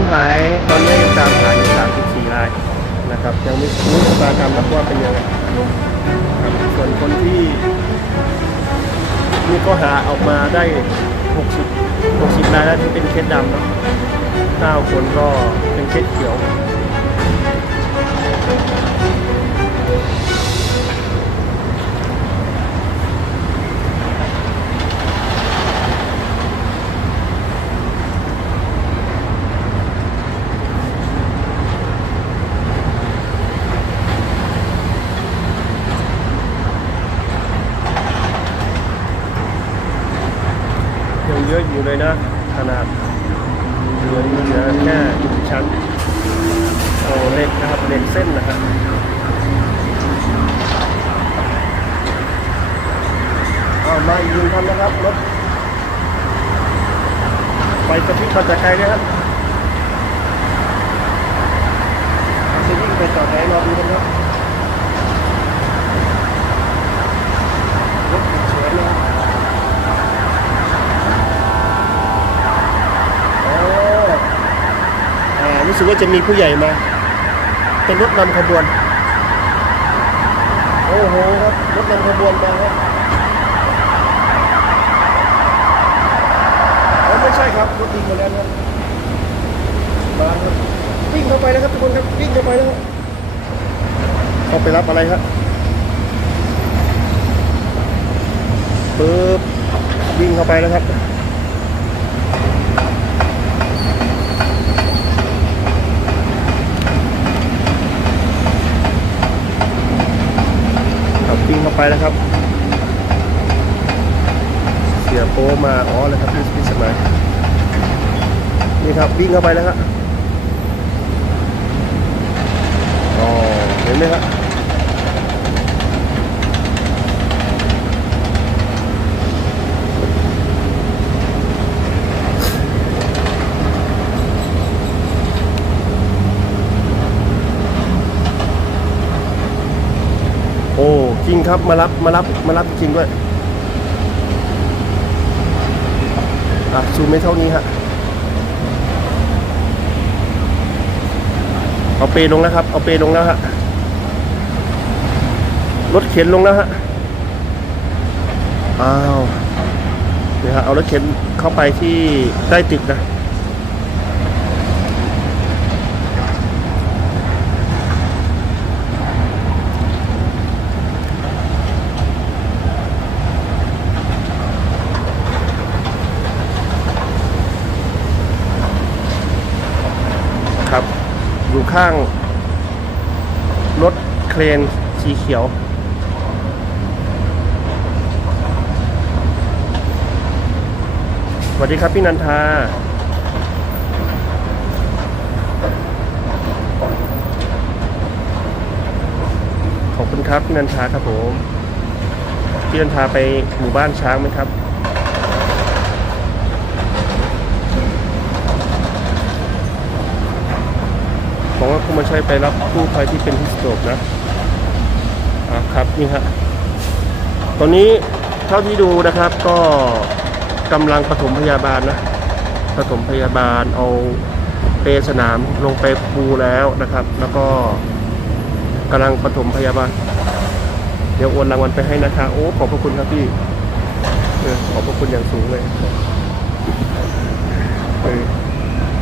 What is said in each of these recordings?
นหายตอนนี้ยังตามหาอยู่34รายนะครับยังไม่รู้ชะตากรรมนว่าเป็นยังไงครับส่วนคนที่นี่ก็หาออกมาได้ 60 60รายแล้วที่เป็นเคสดำเนาะ9คนก็เป็นเคสเขียว ยังเยอะอยู่เลยนะ ขนาดเหลือเหลือแค่หนึ่งชั้นโอ้เล็กนะครับเล็กเส้นนะครับเอามาอีกหนึ่งคันนะครับรถไปกระพริบมาจากไกลเลยครับจะวิ่งไปจอดไหนรอดูกันครับรถฉุกเฉินนะครับ อ๋ออ่ารู้ สึกว่าจะมีผู้ใหญ่มา เป็นรถนำขบวน โอ้โหครับรถนำขบวนมาครับไม่ใช่ครับรถดีมาแล้วครับมาครับวิ่งเข้าไปแล้วครับทุกคนครับวิ่งเข้าไปแล้วครับเขาไปรับอะไรครับปึ๊บวิ่งเข้าไปแล้วครับ ปิ้งเข้าไปนะครับ เสียโป้มาอ๋อเลยครับพี่พี่สมัยนี่ครับวิ่งเข้าไปแล้วครับอ๋อเห็นไหมครับ ครับ มารับมารับมารับจริงด้วยอะซูมไม่เท่านี้ฮะเอาเปลงแล้วครับ เอาเปลงแล้วฮะรถเข็นลงแล้วฮะอ้าวนี่ฮะเอารถเข็นเข้าไปที่ใต้ตึกนะ ข้างรถเครนสีเขียว สวัสดีครับพี่นันทา ขอบคุณครับพี่นันทาครับผม พี่นันทาไปหมู่บ้านช้างไหมครับ ผมว่าคุณมาใช้ไปรับผู้ภัยที่เป็นฮิสโตกนะอ่าครับนี่ฮะตอนนี้เท่าที่ดูนะครับก็กำลังปฐมพยาบาลนะปฐมพยาบาลเอาเปสนามลงไปปูแล้วนะครับ แล้วก็กำลังปฐมพยาบาล เดี๋ยวโอนรางวัลไปให้นะคะโอ้ขอบพระคุณครับพี่ขอบพระคุณอย่างสูงเลยเออ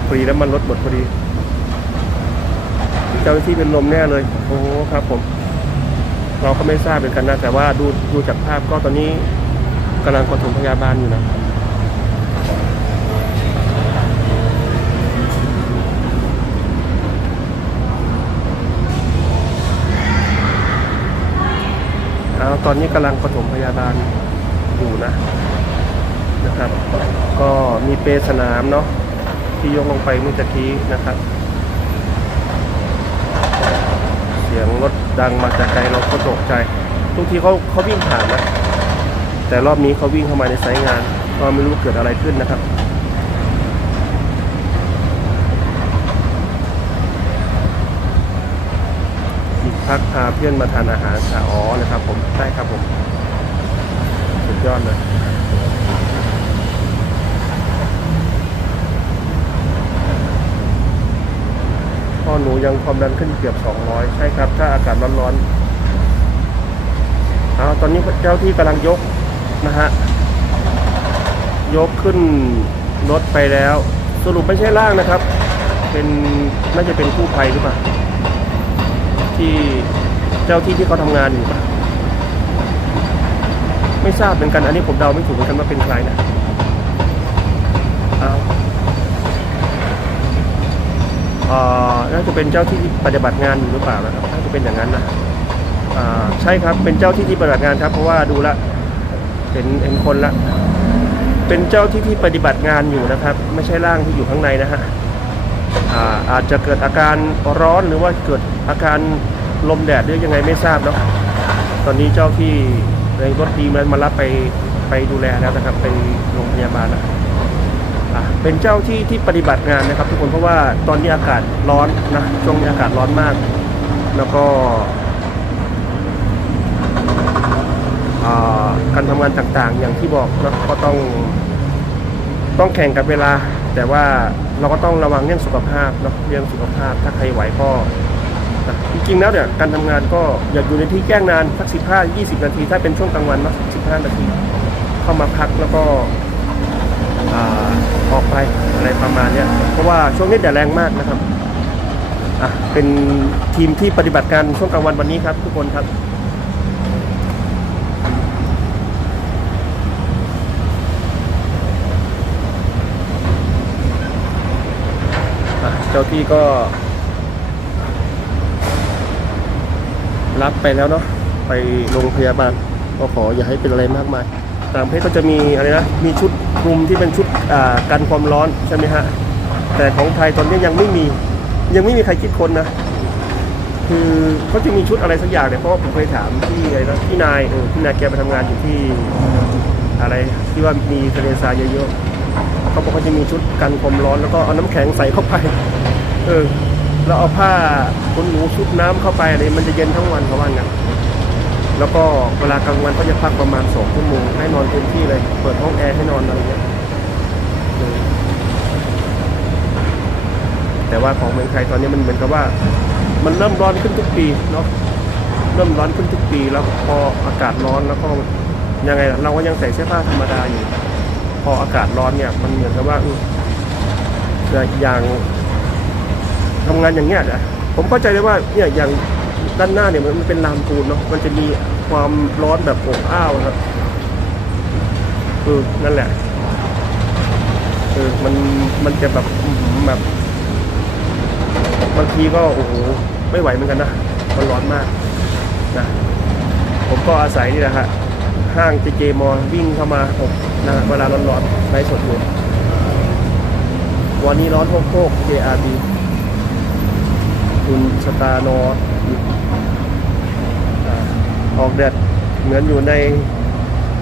พอดีแล้วมันลดหมดพอดี เจ้าหน้าที่เป็นลมแน่เลย โอ้ครับผม เราก็ไม่ทราบเป็นกันนะแต่ว่าดูดูจากภาพก็ตอนนี้กำลังปฐมพยาบาลอยู่นะเอาตอนนี้กำลังปฐมพยาบาลอยู่นะนะครับ ก็มีเปย์สนามเนาะที่ยกลงไปเมื่อกี้นะครับ เสียงรถดังมาจากไกลเราก็ตกใจ ทุกทีเขาเขาวิ่งผ่านนะ แต่รอบนี้เขาวิ่งเข้ามาในไซต์งาน ก็ไม่รู้เกิดอะไรขึ้นนะครับอีกพักพาเพื่อนมาทานอาหารค่ะอ๋อนะครับผม ได้ครับผม สุดยอดเลย พ่อหนูยังความดันขึ้นเกือบ 200 ใช่ครับ ถ้าอากาศร้อนๆเอาตอนนี้เจ้าที่กำลังยกนะฮะ ยกขึ้นรถไปแล้ว สรุปไม่ใช่ล่างนะครับ เป็นน่าจะเป็นกู้ภัยหรือเปล่า ที่เจ้าที่ที่เขาทำงานอยู่ปะไม่ทราบเหมือนกัน อันนี้ผมเดาไม่ถูกเหมือนกันว่าเป็นใครนะเอาเอ่อ น่าจะเป็นเจ้าที่ปฏิบัติงานอยู่หรือเปล่านะครับน่าจะเป็นอย่างนั้นนะใช่ครับเป็นเจ้าที่ที่ปฏิบัติงานครับ เพราะว่าดูละเห็นเห็นคนละ เป็นเจ้าที่ที่ปฏิบัติงานอยู่นะครับ ไม่ใช่ร่างที่อยู่ข้างในนะฮะอาอาจจะเกิดอาการร้อนหรือว่าเกิดอาการลมแดดหรือยังไงไม่ทราบเนาะตอนนี้เจ้าที่ในรถทีมมารับไปไปดูแลแล้วนะครับไปโรงพยาบาลแล้วอะ เป็นเจ้าที่ที่ปฏิบัติงานนะครับ ทุกคนเพราะว่าตอนนี้อากาศร้อนนะช่วงนี้อากาศร้อนมาก แล้วก็การทำงานต่างๆ อย่างที่บอกนะก็ต้องต้องแข่งกับเวลา แต่ว่าเราก็ต้องระวังเรื่องสุขภาพเนาะเรื่องสุขภาพถ้าใครไหวก็นะจริงๆแล้วเนี่ยการทำงานก็อย่าอยู่ในที่แจ้งนานสักสิบห้ายี่สิบนาที ถ้าเป็นช่วงกลางวันนะสิบห้านาที เข้ามาพักแล้วก็ อออกไปอะไรประมาณนี้เพราะว่าช่วงนี้แดดแรงมากนะครับอะเป็นทีมที่ปฏิบัติการช่วงกลางวันวันนี้ครับ ทุกคนครับอะเจ้าที่ก็ รับไปแล้วเนาะไปโรงพยาบาลก็ขออย่าให้เป็นอะไรมากมาย ต่างประเทศก็จะมีอะไรนะ มีชุดคลุมที่เป็นชุดอ่ากันความร้อนใช่ไหมฮะ แต่ของไทยตอนนี้ยังไม่มี ยังไม่มีใครคิดคนนะ คือเขาจะมีชุดอะไรสักอย่างเนี่ย เพราะว่าผมเคยถามที่อะไรนะพี่นายเออพี่นายแกไปทำงานอยู่ที่อะไรที่ว่ามีทะเลทรายเยอะๆเขาบอกเขาจะมีชุดกันความร้อนแล้วก็เอาน้ำแข็งใส่เข้าไป เออ แล้วเอาผ้าขนหนูชุบน้ำเข้าไปอะไรมันจะเย็นทั้งวันเขาว่างั้น แล้วก็เวลากลางวันก็จะพักประมาณสองชั่วโมงให้นอนเต็มที่เลย เปิดห้องแอร์ให้นอนอะไรเงี้ยแต่ว่าของเมืองไทยตอนนี้มันเหมือนกับว่า มันเริ่มร้อนขึ้นทุกปีเนาะเริ่มร้อนขึ้นทุกปีแล้วพออากาศร้อนแล้วก็ยังไงเราก็ยังใส่เสื้อผ้าธรรมดาอยู่ พออากาศร้อนเนี่ยมันเหมือนกับว่าอย่างทำงานอย่างเงี้ยนะผมเข้าใจเลยว่าเนี่ยอย่าง ด้านหน้าเนี่ยมันเป็นลานปูนเนาะมันจะมีความร้อนแบบอบอ้าวครับเออนั่นแหละเออมันมันจะแบบหือแบบบางทีก็โอ้โหไม่ไหวเหมือนกันนะมันร้อนมากนะผมก็อาศัยนี่แหละฮะห้างเจเจมอวิ่งเข้ามาอบนะเวลาร้อนๆไลฟ์สดอยู่วันนี้ร้อนโคกๆ JRB คุณสตาร์นออกแดดเหมือนอยู่ใน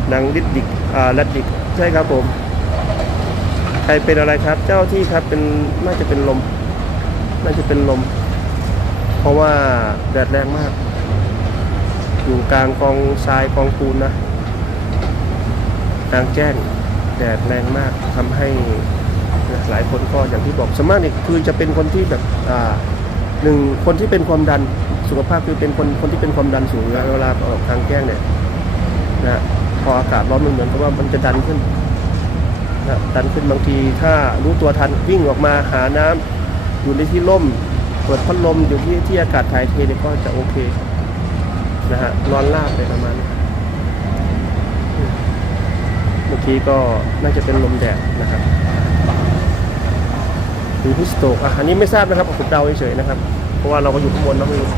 หนังดิดดิกอ่าแรดดิกใช่ครับผม ใครเป็นอะไรครับ เจ้าที่ครับเป็นน่าจะเป็นลม น่าจะเป็นลม เพราะว่าแดดแรงมาก อยู่กลางกองทรายกองปูนนะกลางแจ้งแดดแรงมากทำให้หลายคนก็อย่างที่บอกสวนมากเนี่ยคือจะเป็นคนที่แบบอ่า หนึ่งคนที่เป็นความดันสุขภาพคือเป็นคนคนที่เป็นความดันสูงเวลาออกกลางแจ้งเนี่ยนะพออากาศร้อนมันเหมือนกับว่ามันจะดันขึ้นนะดันขึ้นบางทีถ้ารู้ตัวทันวิ่งออกมาหาน้ำอยู่ในที่ร่ม เปิดพัดลมอยู่ที่ที่อากาศถ่ายเทเนี่ยก็จะโอเคนะฮะนอนราบเลยประมาณนี้เมื่อกี้ก็น่าจะเป็นลมแดดนะครับ หรือฮิสโตกอะอันนี้ไม่ทราบนะครับผมเดาเฉยๆนะครับ เพราะว่าเราก็อยู่ข้างบนเนาะไม่รู้